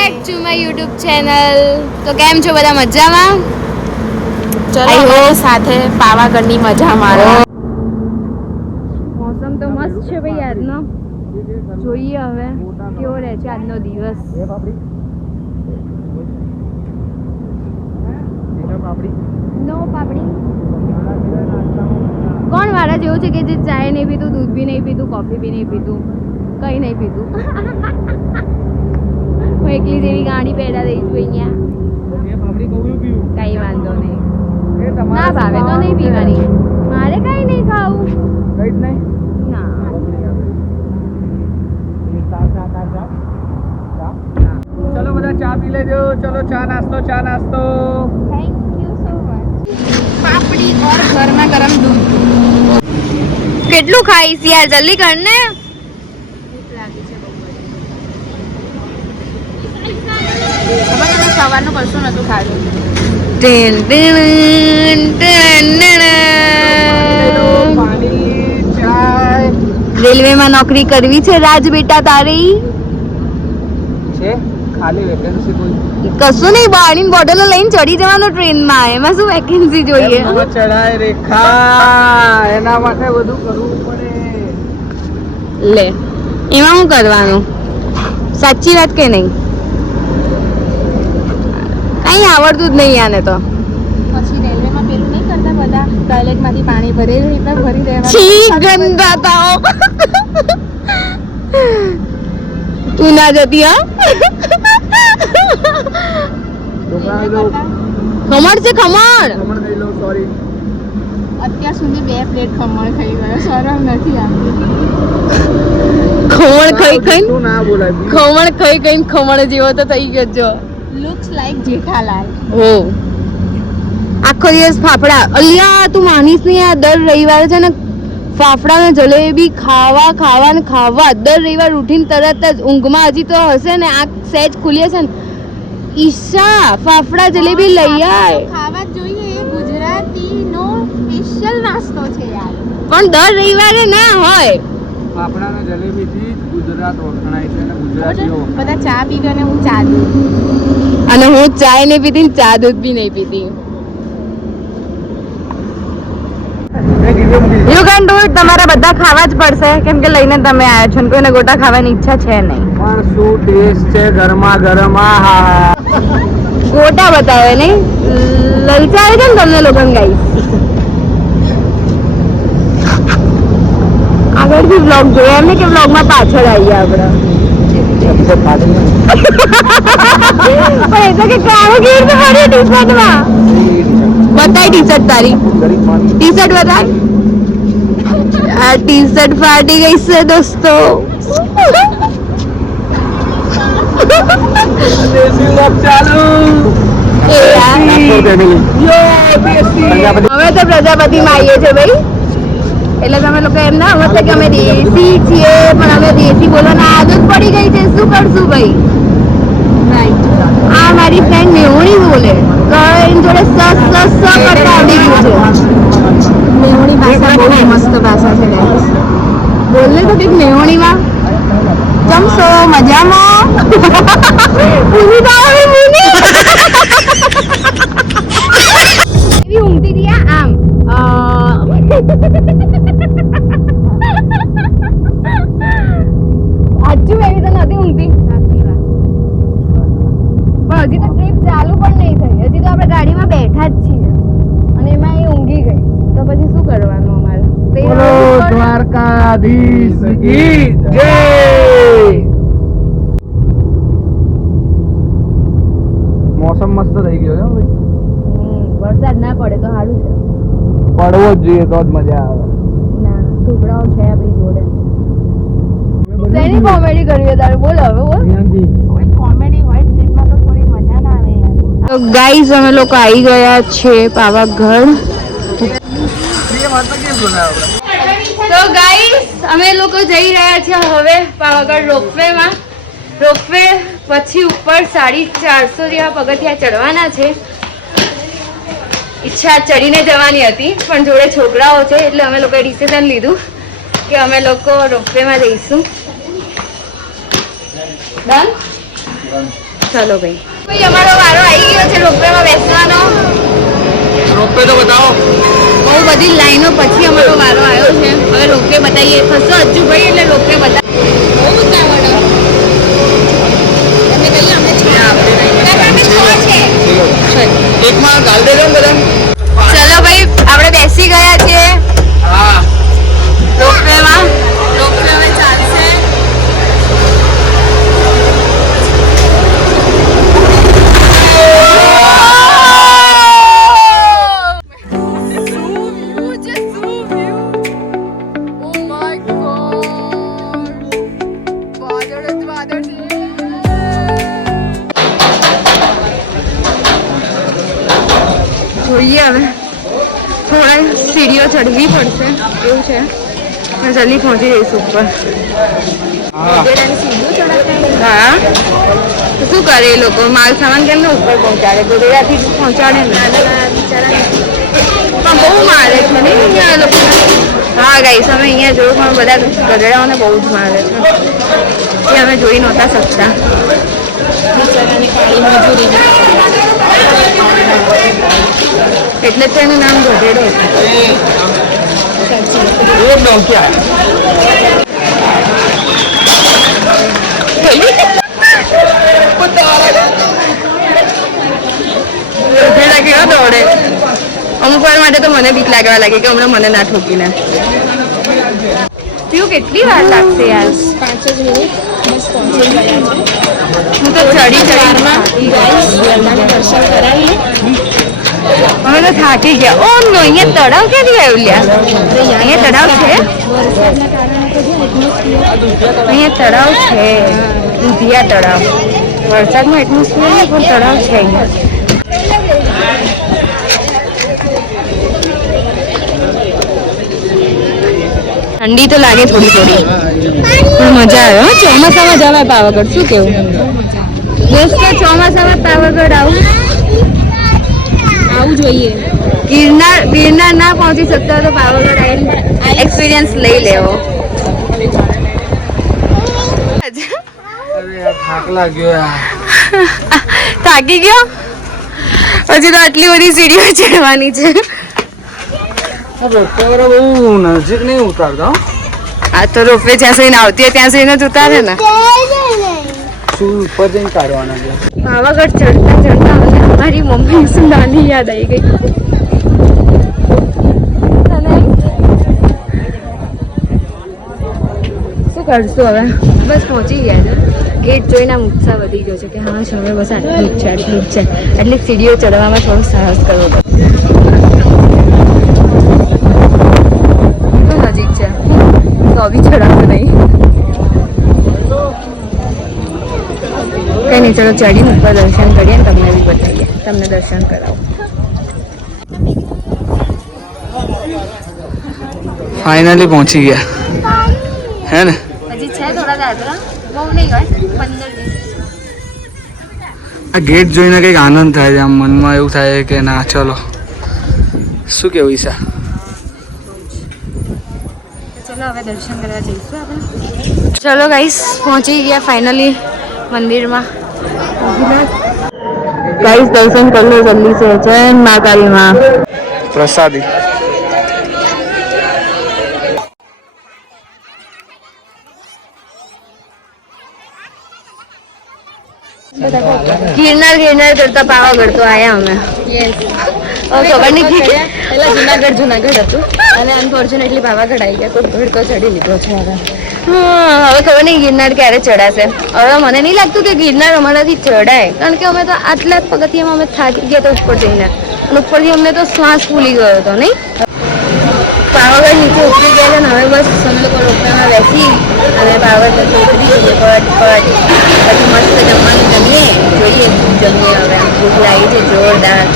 Back to my YouTube channel. તો કેમ છો બધા, મજામાં? ચલો સાથે પાવાગઢની મજા માણો. મોસમ તો મસ્ત છે ભાઈ આજનો. જોઈએ હવે કેવો રહે છે આજનો દિવસ. નો પાપડી. કોણ વાળા જેવું છે કે જે ચાય નહીં પીતું, દૂધ બી નહીં પીતું, કોફી બી નહીં પીતું, કઈ નહીં પીતું. હું એકલી જેવી ગાડી પેડા દઈશું અહીંયા. કઈ વાંધો નહીં. ના ભાવે તો નહીં પીવાની. મારે કઈ નહીં ખાવું. કઈ જ નહીં. ના. ચલો બધા ચા પી લેજો. ચલો ચા નાસ્તો. Thank you so much. પાપડી ઓર ગરમા ગરમ દૂધ. કેટલું ખાઈશ યાર, જલ્દી કર ને. સવારનું કશું નતું ખાધું. રેલવે માં નોકરી કરવી છે રાજ બેટા તારી? છે ખાલી વેકેન્સી કોઈ કશું નહીં, પાણીની બોટલો લઈને ચડી જવાનું ટ્રેન માં. એમાં શું વેકેન્સી જોઈએ? ચડાય રેખા, એના માટે બધું કરવું પડે. લે, એમાં શું કરવાનું? સાચી વાત કે નહીં? કઈ આવડતું જ નહીં આને તો. પછી રેલવેમાં પેલું નહીં કરતા બધા, ટોયલેટમાંથી પાણી ભરેલું એટલે ભરી દેવાનું. છી ગંદાતાઓ. તું ના જતી હા? ખમણ છે ખમણ. સોરી. અત્યાર સુધી 2 પ્લેટ ખમણ ખાઈ ગયો, શરમ નથી આવતી. ખમણ ખાઈ ખાઈ તું ના બોલાય. ખમણ ખાઈ ખાઈ ખમણ જેવો તો થઈ ગયો છો. Looks like Jethalal. હો, આખો દિવસ ફાફડા. અલ્યા તું માનીશ નહીં, આ દર રવિવારે છે ને ફાફડા ને જલેબી ખાવા ને ખાવા. દર રવિવાર ઉઠીને તરત જ ઊંઘમાં હજી તો હશે ને આ સેજ ખુલી હશે ને, ઈશા ફાફડા જલેબી લઈ આય. ખાવા જ જોઈએ, એ ગુજરાતીનો સ્પેશિયલ નાસ્તો છે યાર. પણ દર રવિવારે ના હોય. ફાફડા અને જલેબીથી જ ગુજરાત વખણાય છે અને ગુજરાતીઓ બધા ચા પી ગયો ને હું ચા દૂધ. અને હું ચાય નહીં પીતી ને ચા દૂધ બી નહીં પીતી. You can do it. તમારા બધા ખાવા જ પડશે કેમ કે લઈને તમે આવ્યા છો ને કોઈને ગોટા ખાવાની ઈચ્છા છે નહીં. પણ શું ટેસ્ટ છે ગરમા ગરમ. આહા, ગોટા બતાવે નહીં, લલચાવે છે ને તમને લોકોને ગાઈસ. આગળથી વ્લોગ જોયા એમને કે વ્લોગમાં પાછળ આવીએ આપણે. પણ એ તો કે કાળો ગીર તો મારી ટી-શર્ટમાં. બતાય ટી-શર્ટ તારી. ટી-શર્ટ બતાય. આ ટી-શર્ટ ફાટી ગઈ છે દોસ્તો. દેશી લોક ચાલુ. એ યાર, અમે તો પ્રજાપતિમાં આવીએ છીએ ભાઈ. એટલે તમે લોકો એમ ના સમજતા કે અમે દેશી છીએ, પણ અમે દેશી બોલવાની આદત પડી ગઈ છે. શું કરશું ભાઈ? આ મારી ફ્રેન્ડ મેહુણી બોલે તો એની જોડે સ કરતા આવડી ગયું છે. મેહુણી ભાષા બહુ મસ્ત ભાષા છે guys. બોલને તો કંઈક મેહુણીમાં. જમશો મજામાં? પૂરી તો આવે પૂરી. એવી ઊંઘતી હતી આમ. હજુ એવી તો નથી ઊંઘતી. પણ હજી તો ટ્રીપ ચાલુ પણ નહીં થઈ. હજી તો આપણે ગાડીમાં બેઠા જ છીએ અને એમાં એ ઊંઘી ગઈ તો પછી શું કરવાનું અમારે? બોલો દ્વારકાધીશ કી જય. મોસમ મસ્ત થઈ ગયો છે ભાઈ. વરસાદ ના પડે તો સારું છે. પડવો જ જોઈએ તો જ મજા આવે. ના, છોકરાઓ છે આપણી જોડે. શેની કોમેડી કરવી છે તારે? બોલ હવે બોલ. કોઈ કોમેડી હોય ટ્રીપમાં તો થોડી મજા ના આવે યાર. તો ગાઈઝ અમે લોકો આવી ગયા છે પાવાગઢ. તો ગાઈઝ અમે લોકો જઈ રહ્યા છીએ હવે પાવાગઢ રોપવેમાં. રોપવે પછી ઉપર 450 જેવા પગથિયા ચડવાના છે. ઈચ્છા ચડીને જવાની હતી પણ જોડે છોકરાઓ છે એટલે અમે લોકોએ ડિસિઝન લીધું કે અમે લોકો રોપવેમાં જઈશું. ડન? ચલો ભાઈ અમારો વારો આવી ગયો છે રોપવેમાં બેસવાનો. રોપવે તો બતાવો. બહુ બધી લાઈનો પછી અમારો વારો આવ્યો છે. હવે રોપવે બતાવીએ. ફસો હજુ ભાઈ એટલે રોપવે બતાવીએ. બહુ ઉતાવળ તમે કહીએ અમે છે. એકમાં ગાલ દેજો ને બધા. ચલો ભાઈ આપણે બેસી ગયા છીએ હા. રોપવેમાં. રોપવે હવે ચાલશે. જોઈએ હવે થોડા સીડીઓ ચડવી પડશે એવું છે. જલ્દી પહોંચી જઈશું ઉપર. હા તો શું કરે એ લોકો માલ સામાન કેમને ઉપર પહોંચાડે? ગોધેડાથી પહોંચાડે ને પણ બહુ મારે છે ને અહીંયા લોકો. હા ગાઈસ અમે અહીંયા જોયું પણ બધા ગધેડાઓને બહુ જ મારે છે એ અમે જોઈ નહોતા શકતા. એટલે જ એનું નામ ગધેડો છે. ગધેડા કેવા દોડે. અમુક વાર માટે તો મને બીક લાગવા લાગે કે હમણાં મને ના ઠોકી ના. પીવું કેટલી વાર લાગશે યાર? 5 જ મિનિટ બસ પહોંચી ગયા છે. હું તો ચડી વારમાં દર્શન કરાવી. અમે તો થાકી ગયા. ઓ નો અહીંયા તળાવ ક્યાંથી આવ્યું લ્યા? અહીંયા તળાવ છે. વરસાદના કારણે તો જો એટમોસ્ફિયર અહીંયા તળાવ છે. દુધિયા તળાવ. વરસાદમાં એટમોસ્ફિયર નહીં પણ તળાવ છે અહીંયા. ઠંડી તો લાગે થોડી થોડી પણ મજા આવે. હા ચોમાસામાં જવાય પાવાગઢ. શું કેવું દોસ્તો? ચોમાસામાં પાવાગઢ આવું જોઈએ. ગિરનાર ના પહોંચી શકતા તો પાવાગઢ આવીને એક્સપિરિયન્સ લઈ લેવો. થાક લાગ્યો યાર. થાકી ગયો? હજી તો આટલી બધી સીડીઓ ચડવાની છે. રોપવે બહુ નજીક નહીં ઉતારતા. આ તો રોપવે જ્યાં સુધી આવતી હોય ત્યાં સુધી જ ઉતારે ને. શું ઉપર જઈને કાઢવાના છે? પાવાગઢ ચડતા ચડતા મને અમારી મમ્મી શું નાની યાદ આવી ગઈ. શું કરશું હવે? બસ પહોંચી ગયા છે. ગેટ જોઈને આમ ઉત્સાહ વધી ગયો છે કે હા હવે બસ આટલું જ છે આટલું જ છે. એટલી સીડીઓ ચડવામાં થોડું સાહસ કરવો પડે. નજીક છે તો બી ચડાવવું નહીં. કઈ નહીં ચલો ચડીને ઉપર દર્શન કરીએ ને તમને બી બતાવીએ. તમને દર્શન કરાવો. ફાઇનલી પહોંચી ગયા હે ને? હજી છે થોડા દાદરા. બહુ નહીં હોય 15 દિવસ. આ ગેટ જોઈને કંઈક આનંદ થાય છે. આમ મનમાં એવું થાય કે ના ચલો. શું કેવું ઈશા? ચલો હવે દર્શન કરવા જઈશું આપણે. ચલો ગાઈસ પહોંચી ગયા ફાઇનલી મંદિરમાં. ગાઈસ દર્શન કરી લો જલ્દી से. જય મા કાળી માં. પ્રસાદી. ગિરનાર કરતા પાવાગઢ તો આયા અમે. ખબર નહીં પહેલા જુનાગઢ હતું અને અનફોર્ચ્યુનેટલી પાવાગઢ આવી ગયા તો ગઢ તો ચડી લીધો છે હવે. હવે ખબર નહીં ગિરનાર ક્યારે ચડાશે. હવે મને નહીં લાગતું કે ગિરનાર અમારાથી ચડાય કારણ કે અમે તો આટલા જ પગથિયામાં અમે થાકી ગયા તો ઉપર જઈને. અને ઉપરથી અમને તો શ્વાસ ફૂલી ગયો હતો નહીં. પાવાગઢ નીચે ઉતરી ગયા છે ને હવે બસ અમે લોકો રોપવેમાં બેસી અને પાવાગઢ ઉતરી જઈએ પટ પછી મસ્ત જમવાનું જમીએ. જોઈએ જમીએ હવે ભૂખ લાગી છે જોરદાર.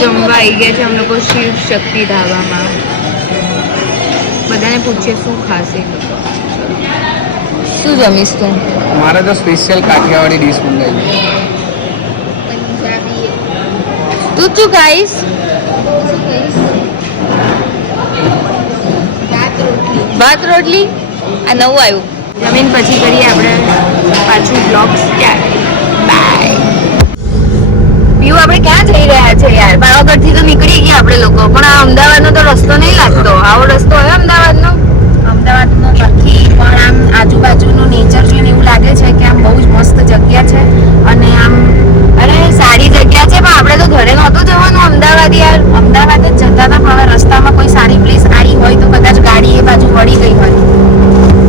જમવા આવી ગયા છે અમે લોકો શિવ શક્તિ ધાબામાં. બધાને પૂછીએ શું ખાશે. શું જમીશ તું? મારે તો સ્પેશિયલ કાઠિયાવાડી ડીશ મંગાવી. તું શું ખાઈશ? ભાત રોટલી. આ નવું આવ્યું. જમીન પછી કરીએ આપણે પાછું બ્લોગ સ્ટાર્ટ. વ્યૂ આપણે ક્યાં જઈ રહ્યા છે યાર? પાવાગઢ થી તો નીકળી ગયા આપણે લોકો, પણ આ અમદાવાદનો તો રસ્તો નહીં લાગતો. આવો રસ્તો હોય અમદાવાદનો? અમદાવાદનો નથી, પણ આમ આજુબાજુનું નેચર જોઈને એવું લાગે છે કે આમ બહુ જ મસ્ત જગ્યા છે. અને આમ અરે સારી જગ્યા છે, પણ આપણે તો ઘરે નહોતું જવાનું અમદાવાદ યાર. અમદાવાદ જ જતા હતા, પણ હવે રસ્તામાં કોઈ સારી પ્લેસ આવી હોય તો કદાચ ગાડી એ બાજુ વળી ગઈ હોય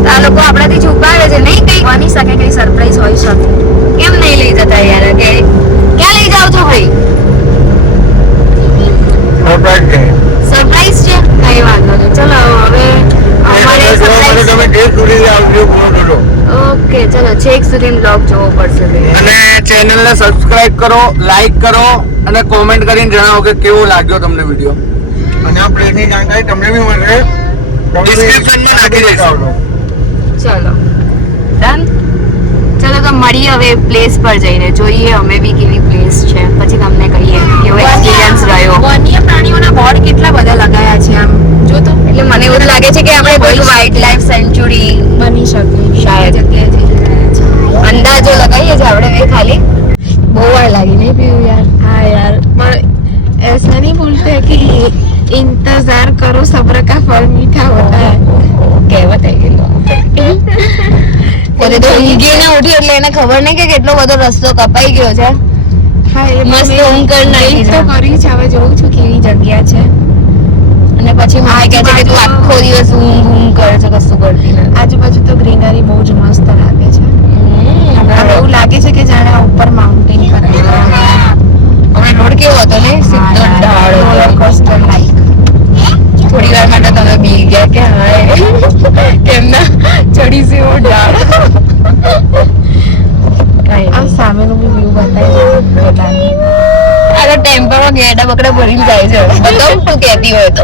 તો આ લોકો આપણાથી છુપાવે છે નહીં? કઈ બની શકે, કઈ સરપ્રાઈઝ હોઈ શકે. કેમ નહીં લઈ જતા યાર? કે ક્યાં લઈ જાવ છો ભાઈ? સરપ્રાઈઝ છે? કઈ વાંધો નહીં, ચલો હવે અમારે ઓકે, ચલો છેક સુધી બ્લોગ જોવો પડશે. અને ચેનલને સબસ્ક્રાઇબ કરો, લાઈક કરો અને કોમેન્ટ કરીને જણાવો કે કેવો લાગ્યો તમને વિડીયો. અને આ પ્લેસની જાણકારી તમને બી મળશે, ડિસ્ક્રિપ્શનમાં નાખી દઈશું. ચલો ડન. ચલો તો મળીએ હવે પ્લેસ પર જઈને, જોઈએ અમે બી કેવી પ્લેસ છે, પછી તમને કહીએ કેવો એક્સપિરિયન્સ રહ્યો. વન્ય પ્રાણીઓના બોર્ડ કેટલા બધા લગાયા છે આમ જો તો. એટલે મને એવું લાગે છે કે આપણે કોઈ વાઇલ્ડ લાઈફ સેન્ચ્યુરી બની શકે શાયદ જગ્યાએ જઈ રહ્યા છે. અંદાજો લગાવીએ છીએ આપણે બે ખાલી. બહુ વાર લાગી નહીં પીવું યાર. हाँ यार, पर ऐसा नहीं बोलते कि इंतजार करो सब्र का फल मीठा होता है. કહેવત આવી ગઈ. પોતે તો ઊંઘીને ઉઠી એટલે એને ખબર નહીં કે કેટલો બધો રસ્તો કપાઈ ગયો છે. હા એ મસ્ત ઊંઘ કરી નાખી છે. તો કરી છે, હવે જોઉં છું કેવી જગ્યા છે. અને પછી મને કહે છે કે તું આખો દિવસ ઊંઘ કરે છે, કશું કરતી નથી. આજુબાજુ તો ગ્રીનરી બહુ જ મસ્ત લાગે છે. હવે એવું લાગે છે કે જાણે આ ઉપર માઉન્ટેન કરેલું. હવે રોડ કેવો હતો ને? સીધો ઢાળ રોલર હતો. Coaster like. થોડી વાર માટે તમે બી ગયા કે હાય કેમના ચડીશું એવો ઢાળ. કઈ આ સામેનું બી વ્યૂ બતાવી પોતાની. આ તો ટેમ્પોમાં ગેડા બકડા ભરીને જાય છે. બતાવ તું કહેતી હોય તો.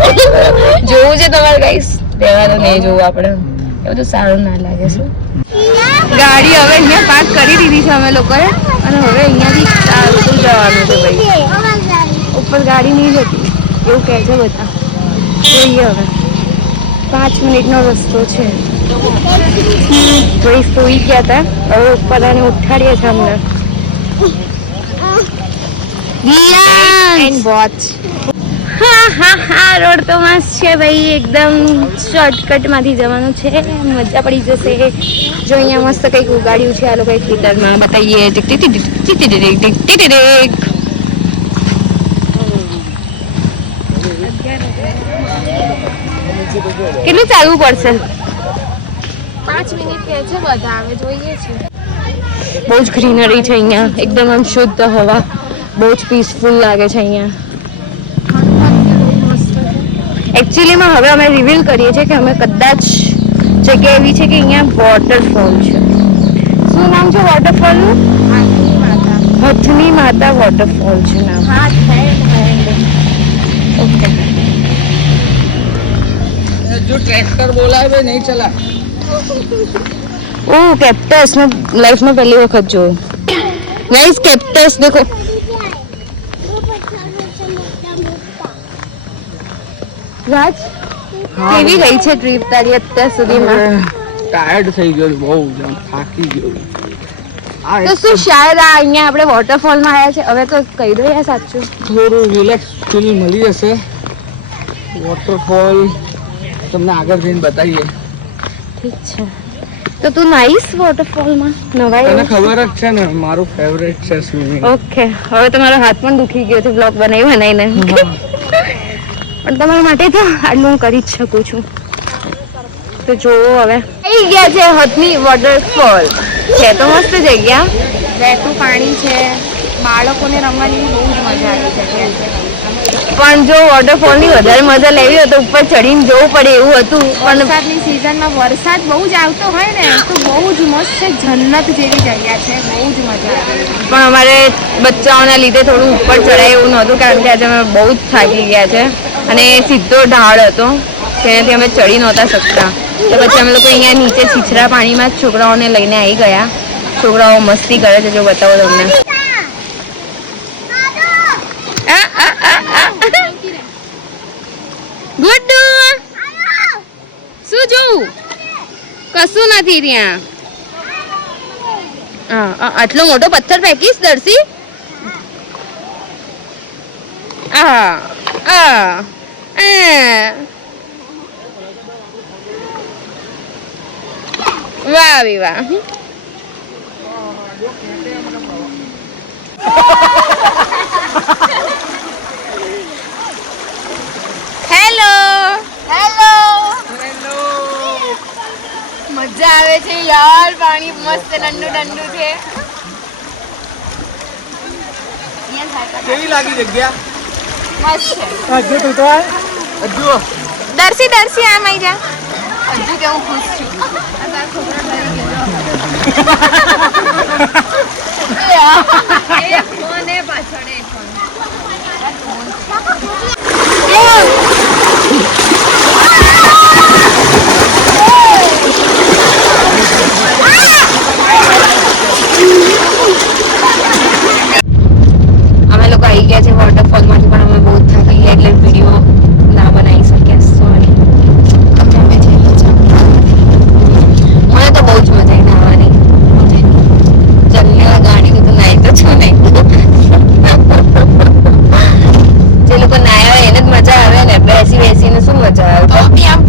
જોવું છે તમારે ગાઈસ? રહેવા તો નહીં જોવું આપણે, એ બધું સારું ના લાગે છે. ગાડી હવે અહીંયા પાર્ક કરી દીધી છે અમે લોકોએ, અને હવે અહીંયાથી ચાલતું જવાનું છે ભાઈ. ઉપર ગાડી નહીં જતી એવું કહે છે બધા. જોઈએ હવે 5 મિનિટનો રસ્તો છે. થોડી સુઈ ગયા હતા, હવે ઉપર આને ઉઠાડીએ છીએ અમને. And watch. હા રોડ તો મસ્ત છે ભાઈ, એકદમ શોર્ટકટ માંથી જવાનું છે, મજા પડી જશે. જો અહીંયા મસ્ત કંઈક ઉગાડ્યું છે આ લોકોએ ખેતરમાં, બતાવીએ. કેટલું ચાલવું પડશે? 5 મિનિટ કહે છે બધા, હવે જોઈએ છે. બહુ જ ગ્રીનરી છે અહીંયા, એકદમ આમ શુદ્ધ હવા, બહુ જ પીસફુલ લાગે છે અહીંયા. એકચ્યુઅલીમાં હવે અમે રિવીલ કરીએ છીએ કે અમે કદાચ જગ્યા એવી છે કે અહીંયા વોટરફોલ છે. શું નામ છે વોટરફોલનું? હથની માતા વોટરફોલ છે નામ. ઓકે. जो ट्रैक्टर बोला है वो नहीं चला. ओ कैक्टस में लाइफ में पहली वक्त जो गाइस कैक्टस देखो. રાજ કેવી ગઈ છે ટ્રીપ તારી અત્યાર સુધીમાં? ટાયર્ડ થઈ ગયો બહુ, થાકી ગયો. તો શું શાયદ આ અહીંયા આપણે વોટરફોલમાં આવ્યા છે, હવે તો કહી દો યાર સાચું. થોડું રિલેક્સ ફીલ મળી જશે. વોટરફોલ તમને આગળ જઈને બતાવીએ. ઠીક છે, તો તું નાઈસ વોટરફોલમાં નવાઈ? તને ખબર જ છે ને મારું ફેવરેટ છે સ્વિમિંગ. ઓકે, હવે તમારો હાથ પણ દુખી ગયો છે બ્લોગ બનાવીને. પણ તમારા માટે તો આટલું હું કરી જ શકું છું. તો જોવો હવે આવી ગયા છે હથની વોટરફોલ. છે તો મસ્ત જગ્યા, વહેતું પાણી છે, બાળકોને રમવાની બહુ જ મજા આવી જગ્યા છે. પણ જો વોટરફોલની વધારે મજા લેવી હોય તો ઉપર ચડીને જવું પડે એવું હતું. પણ વરસાદની સિઝનમાં વરસાદ બહુ જ આવતો હોય ને તો બહુ જ મસ્ત છે, જન્નત જેવી જગ્યા છે, બહુ જ મજા આવે. પણ અમારે બચ્ચાઓના લીધે થોડું ઉપર ચડાય એવું નહોતું, કારણ કે આજે અમે બહુ જ થાકી ગયા છે અને સીધો ઢાળ હતો તેનાથી અમે ચડી નહોતા શકતા. તો પછી અમે લોકો અહીંયા નીચે છીછરા પાણીમાં જ છોકરાઓને લઈને આવી ગયા. છોકરાઓ મસ્તી કરે છે, જો બતાવો તમને. ગુડ્ડુ શું જોવું? કશું નથી ત્યાં. આટલો મોટો પથ્થર ફેંકીશ દર્શી? વાહ વી વાહ. હેલો હેલો, મજા આવે છે યાર, પાણી મસ્ત ઠંડુ ઠંડુ છે. કેવી લાગી જગ્યા? મસ્ત છે. હજુ તું તો હજુ દર્શી દર્શી આમ આવી જા. હજુ કેવું ખુશ છું. અમે લોકો આવી ગયા છે વોટરફોલ માંથી, પણ અમે બહુ થાકી ગયા એટલે વિડીયો ના બનાવી શક્યા. સોરી. મને તો બહુ જ મજા આવી નાહવાની. જલ્દી ગાડી તો નાઈ તો છું નહીં. જે લોકો નાયા હોય એને જ મજા આવે ને, બેસી બેસીને શું મજા આવે. તો બી આમ